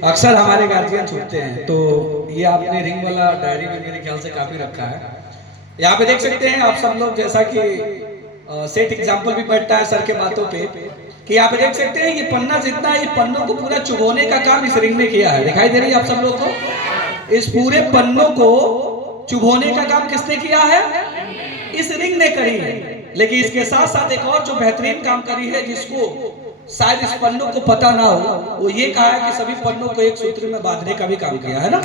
अक्सर हमारे गार्जियन छूटते हैं, तो ये आपने रिंग वाला डायरी में मेरे ख्याल से काफी रखा है। यहाँ पे देख सकते हैं आप सब लोग, जैसा कि सेट एग्जांपल भी बैठता है सर के बातों पे, कि यहाँ पे देख सकते हैं ये पन्ना जितना, ये पन्नों को पूरा चुभोने का काम इस रिंग ने किया है। दिखाई दे रही है आप सब लोग को? इस पूरे पन्नों को चुभोने का काम किसने किया है? इस रिंग ने करी है। लेकिन इसके साथ साथ एक और जो बेहतरीन काम करी है, जिसको शायद इस पन्नों को पता ना हो, वो ये कहा है कि सभी पन्नों को एक सूत्र में बांधने का भी काम किया है ना,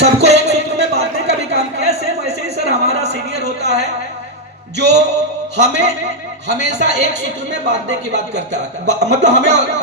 सबको एक सूत्र में बांधने का भी काम किया। सेम वैसे ही सर हमारा सीनियर होता है जो हमें हमेशा एक सूत्र में बांधने की बात करता है, मतलब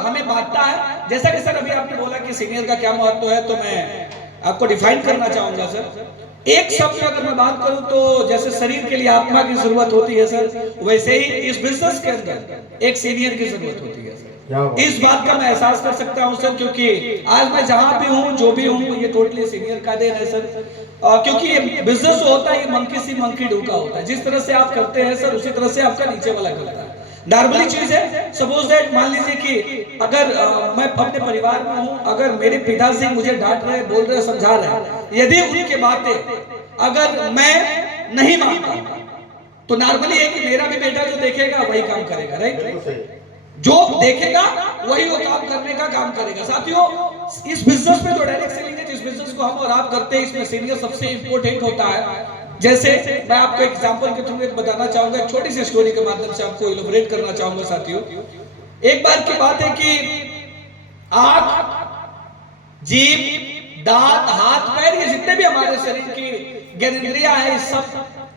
हमें बांधता है। जैसा कि सर अभी आपने बोला कि सीनियर का क्या महत्व है, तो मैं आपको डिफाइन करना चाहूंगा सर। एक शब्द में अगर मैं बात करूं तो जैसे शरीर के लिए आत्मा की जरूरत होती है सर, वैसे ही इस बिजनेस के अंदर एक सीनियर की जरूरत होती है सर। इस बात का मैं एहसास कर सकता हूं सर, क्योंकि आज मैं जहां भी हूं, जो भी हूं, ये टोटली सीनियर का देन है सर। क्योंकि ये बिजनेस होता है, ये मंकी सी मंकी डू का होता है। जिस तरह से आप करते हैं सर, उसी तरह से आपका नीचे वाला करता है। नॉर्मली चीज है। सपोज दैट, मान लीजिए कि अगर मैं अपने परिवार में हूं, अगर मेरे पिताजी मुझे डांट रहे, बोल रहे, समझा रहे, यदि उनकी बातें अगर मैं नहीं मानता, तो नॉर्मली है कि मेरा भी बेटा जो देखेगा वही काम करेगा, राइट? जो देखेगा वही वो काम करने का काम करेगा। साथियों, इस बिजनेस में जो डायरेक्ट सेलिंग है, जिस बिजनेस को हम और आप करते हैं, इसमें सीनियर सबसे इंपॉर्टेंट होता है। जैसे मैं आपको एग्जांपल के थ्रू एक बताना चाहूंगा, एक छोटी सी स्टोरी के माध्यम से आपको इलैबोरेट करना चाहूंगा साथियों। एक बार की बात है कि आंख, जीभ, दांत, हाथ, पैर, ये जितने भी हमारे शरीर की ज्ञानेंद्रियां हैं, सब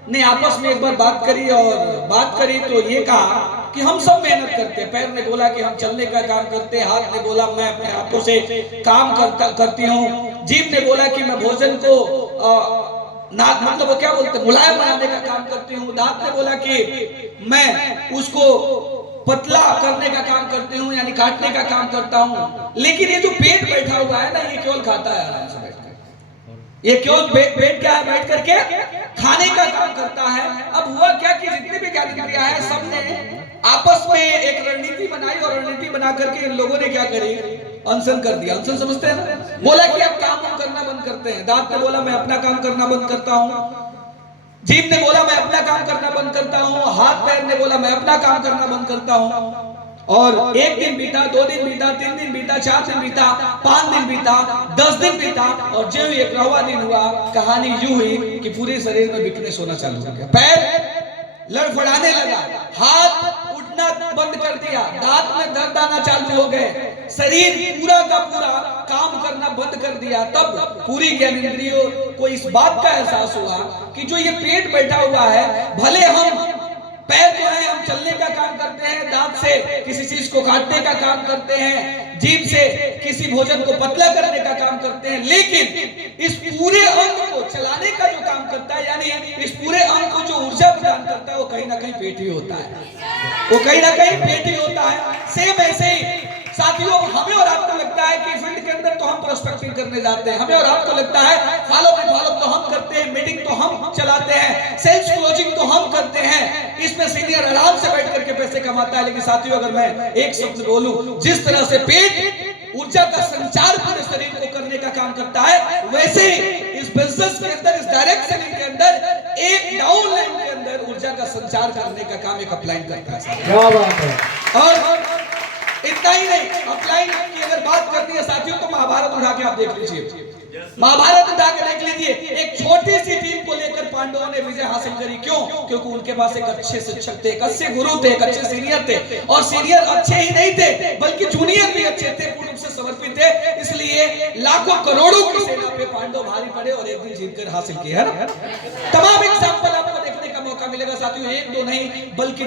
ने आपस में एक बार बात करी, और बात करी तो ये कहा कि हम सब मेहनत करते हैं। पैर ने बोला कि हम चलने का काम करते हैं, हाथ ने बोला मैं अपने हाथों से काम करती हूँ, जीभ ने बोला कि मैं भोजन को मतलब वो क्या बोलते हैं, मुलायम बनाने का काम करती हूँ, दांत ने बोला कि मैं उसको पतला करने का काम करती हूँ, यानी काटने का काम करता हूँ। लेकिन ये जो पेट बैठा हुआ है ना, ये केवल खाता है आराम से बैठ कर। ये केवल पेट क्या है, बैठ करके खाने का काम करता है। अब हुआ क्या कि जितने भी ज्ञानेंद्रियां हैं, सबने आपस में एक रणनीति बनाई, और रणनीति बना करके इन लोगों ने क्या करी, अनशन कर दिया। अनशन समझते हैं ना? बोला कि अब काम करना बंद करते हैं। दांत ने बोला मैं अपना काम करना बंद करता हूँ, जीभ ने बोला मैं अपना काम करना बंद करता हूँ, हाथ पैर ने बोला मैं अपना काम करना बंद करता हूँ। और एक दिन बीता, 2 दिन बीता, 3 दिन बीता, 4 दिन बीता, 5 दिन बीता, 10 दिन बीता, और जो 11वां दिन हुआ, कहानी यूं हुई कि पूरे शरीर में वीकनेस होना चालू हो गया। पैर लड़फड़ाने लगा, हाथ उठना बंद कर दिया, दांत में दर्द आना चालू हो गए, शरीर पूरा का पूरा काम करना बंद कर दिया। तब पूरी ज्ञानेंद्रियों को इस बात का एहसास हुआ कि जो ये पेट बैठा हुआ है, भले हम पैर जो है हम चलने का काम करते हैं, दांत से किसी चीज को काटने का काम करते हैं, जीभ से किसी भोजन को पतला करने का काम करते हैं, लेकिन इस पूरे अंग को चलाने का जो काम करता है, यानी इस पूरे अंग को जो ऊर्जा प्रदान करता है, वो कहीं ना कहीं पेट ही होता है, वो कहीं ना कहीं पेट ही होता है। सेम ऐसे ही साथियों, हमें और आपको लगता है कि फील्ड के अंदर तो हम प्रोस्पेक्टिंग करने जाते हैं, हमें और आपको लगता है फॉलो तो हम करते हैं, मीटिंग तो हम चलाते हैं, सेल्स क्लोजिंग तो हम करते हैं, इसमें सीनियर आराम से बैठ करके पैसे कमाता है। लेकिन साथियों, अगर मैं एक शब्द बोलूं, जिस तरह से पेट ऊर्जा का संचार पूरे शरीर को करने का काम करता है, वैसे ही इस बिजनेस के अंदर, इस डायरेक्ट सेलिंग के अंदर, एक डाउन लाइन के अंदर ऊर्जा का संचार करने का काम एक अपलाइन करता है। क्या बात है! और इतना ही नहीं, अपलाइन की अगर बात करती है साथियों, तो महाभारत उठा के आप देख लीजिए, महाभारत उठा के देख लीजिए। एक छोटी सी टीम को लेकर पांडवों ने विजय हासिल करी। क्यों? क्योंकि उनके पास एक अच्छे शिक्षक थे, एक अच्छे गुरु थे, एक अच्छे सीनियर थे, और सीनियर अच्छे ही नहीं थे बल्कि जूनियर भी अच्छे थे, पूर्ण रूप से समर्पित थे। इसलिए लाखों करोड़ों की सेना पे पांडव भारी पड़े और एक दिन जीतकर हासिल किया, है ना? तमाम एग्जाम्पल आपको देखने का मौका मिलेगा साथियों, एक दो नहीं बल्कि